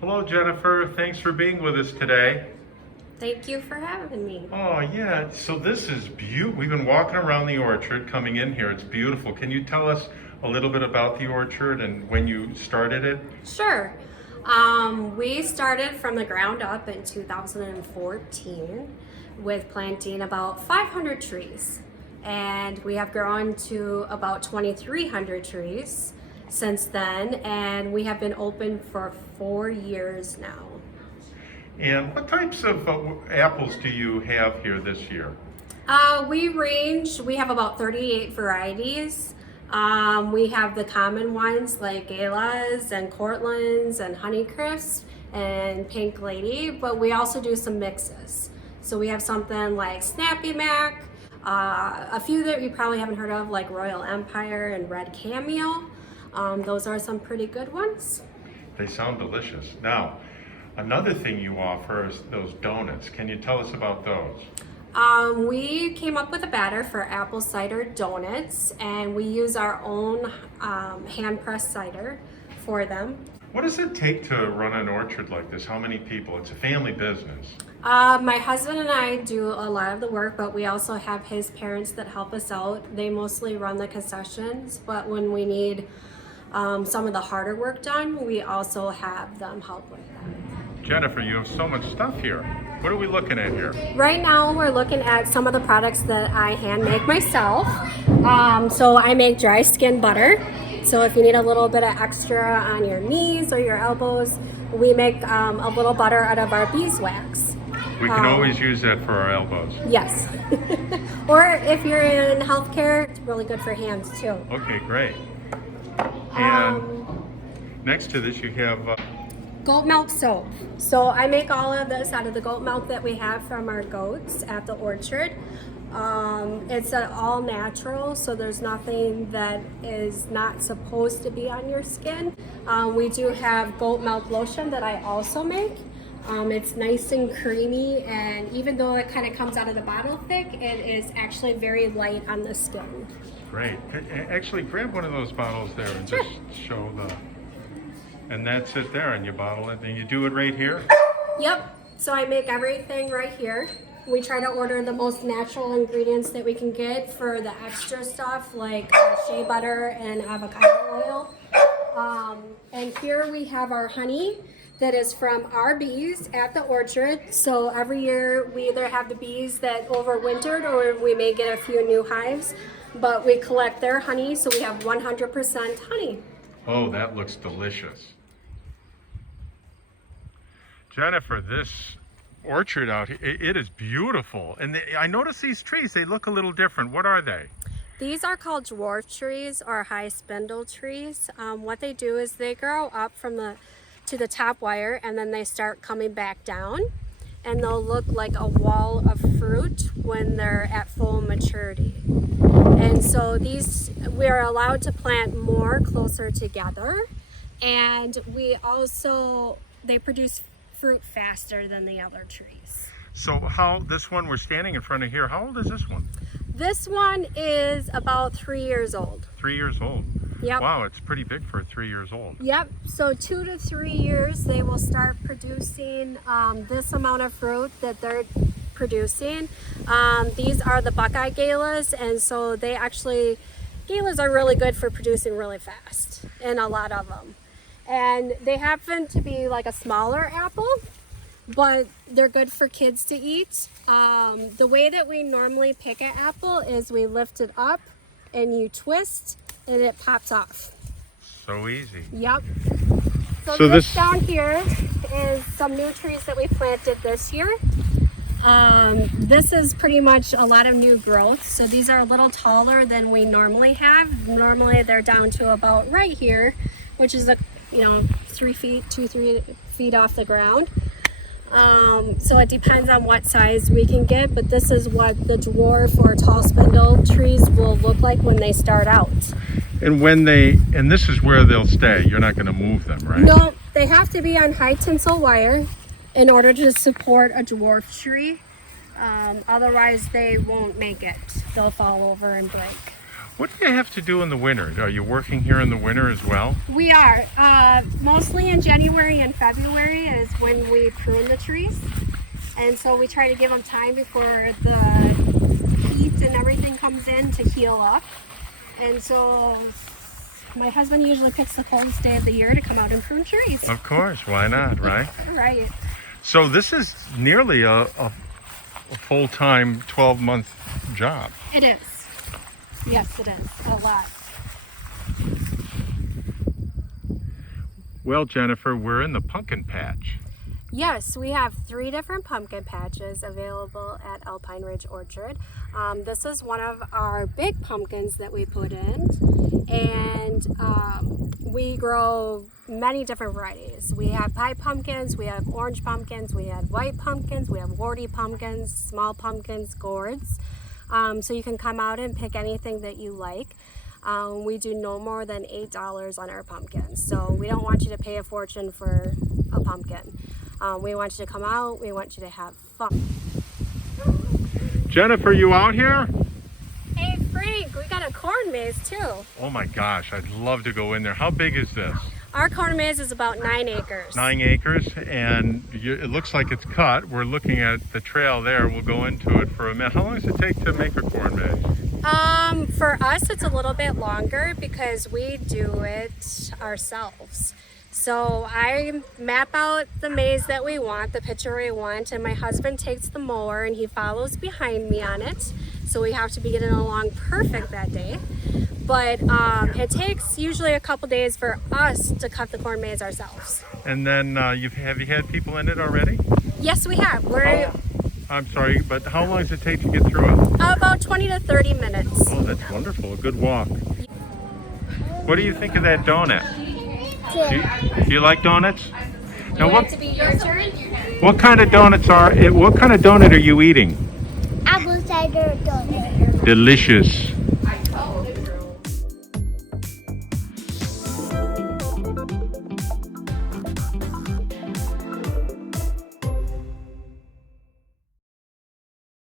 Hello, Jennifer. Thanks for being with us today. Thank you for having me. Oh, yeah. So this is beautiful. We've been walking around the orchard coming in here. It's beautiful. Can you tell us a little bit about the orchard and when you started it? Sure. We started from the ground up in 2014 with planting about 500 trees. And we have grown to about 2,300 trees since then. And we have been open for 4 years now. And what types of apples do you have here this year? We have about 38 varieties. We have the common ones like Galas and Cortlands and Honeycrisp and Pink Lady, but we also do some mixes. So we have something like Snappy Mac, a few that you probably haven't heard of like Royal Empire and Red Cameo. Those are some pretty good ones. They sound delicious. Now, another thing you offer is those donuts. Can you tell us about those? We came up with a batter for apple cider donuts, and we use our own hand-pressed cider for them. What does it take to run an orchard like this? How many people? It's a family business. My husband and I do a lot of the work, but we also have his parents that help us out. They mostly run the concessions, but when we need some of the harder work done, we also have them help with that. Jennifer, you have so much stuff here. What are we looking at here? Right now we're looking at some of the products that I hand make myself. So I make dry skin butter. So if you need a little bit of extra on your knees or your elbows, we make a little butter out of our beeswax. We can always use that for our elbows. Yes. Or if you're in healthcare, it's really good for hands too. Okay, great. And next to this you have goat milk soap. So I make all of this out of the goat milk that we have from our goats at the orchard. It's all natural, so there's nothing that is not supposed to be on your skin. We do have goat milk lotion that I also make. It's nice and creamy, and even though it kind of comes out of the bottle thick, it is actually very light on the skin. Great. Actually, grab one of those bottles there and just show the... And that's it there, and you bottle it, and you do it right here? Yep. So I make everything right here. We try to order the most natural ingredients that we can get for the extra stuff, like shea butter and avocado oil. And here we have our honey that is from our bees at the orchard. So every year we either have the bees that overwintered or we may get a few new hives, but we collect their honey, so we have 100% honey. Oh, that looks delicious. Jennifer, this orchard out here, it is beautiful. And I notice these trees, they look a little different. What are they? These are called dwarf trees or high spindle trees. What they do is they grow up to the top wire, and then they start coming back down, and they'll look like a wall of fruit when they're at full maturity. And so we're allowed to plant more closer together, and they produce fruit faster than the other trees. So this one we're standing in front of here, how old is this one? This one is about 3 years old. 3 years old. Yep. Wow, it's pretty big for 3 years old. Yep. So 2 to 3 years, they will start producing this amount of fruit that they're producing. These are the Buckeye Galas, and so Galas are really good for producing really fast, and a lot of them. And they happen to be like a smaller apple, but they're good for kids to eat. The way that we normally pick an apple is we lift it up and you twist and it pops off. So easy. Yep. So this down here is some new trees that we planted this year. This is pretty much a lot of new growth. So these are a little taller than we normally have. Normally they're down to about right here, which is 3 feet off the ground. So it depends on what size we can get, but this is what the dwarf or tall spindle trees will look like when they start out. And this is where they'll stay. You're not going to move them, right? No, they have to be on high tensile wire in order to support a dwarf tree. Otherwise they won't make it. They'll fall over and break. What do you have to do in the winter? Are you working here in the winter as well? We are. Mostly in January and February is when we prune the trees. And so we try to give them time before the heat and everything comes in to heal up. And so my husband usually picks the coldest day of the year to come out and prune trees. Of course, why not, right? Right. So this is nearly a full-time 12-month job. It is. Yes, it is. A lot. Well, Jennifer, we're in the pumpkin patch. Yes, we have 3 different pumpkin patches available at Alpine Ridge Orchard. This is one of our big pumpkins that we put in, and we grow many different varieties. We have pie pumpkins, we have orange pumpkins, we have white pumpkins, we have warty pumpkins, small pumpkins, gourds. So you can come out and pick anything that you like. We do no more than $8 on our pumpkins, so we don't want you to pay a fortune for a pumpkin. We want you to come out, we want you to have fun. Jennifer, you out here? Hey Frank, we got a corn maze too. Oh my gosh, I'd love to go in there. How big is this? Our corn maze is about 9 acres. 9 acres, and it looks like it's cut. We're looking at the trail there. We'll go into it for a minute. How long does it take to make a corn maze? For us, it's a little bit longer because we do it ourselves. So I map out the maze that we want, the picture we want, and my husband takes the mower and he follows behind me on it. So we have to be getting along perfect that day. But it takes usually a couple days for us to cut the corn maze ourselves. And then have you had people in it already? Yes, we have. I'm sorry, but how long does it take to get through it? About 20 to 30 minutes. Oh, that's wonderful. A good walk. What do you think of that donut? Do you like donuts? Now, Want it to be your turn? what kind of donuts what kind of donut are you eating? Apple cider donut. Delicious.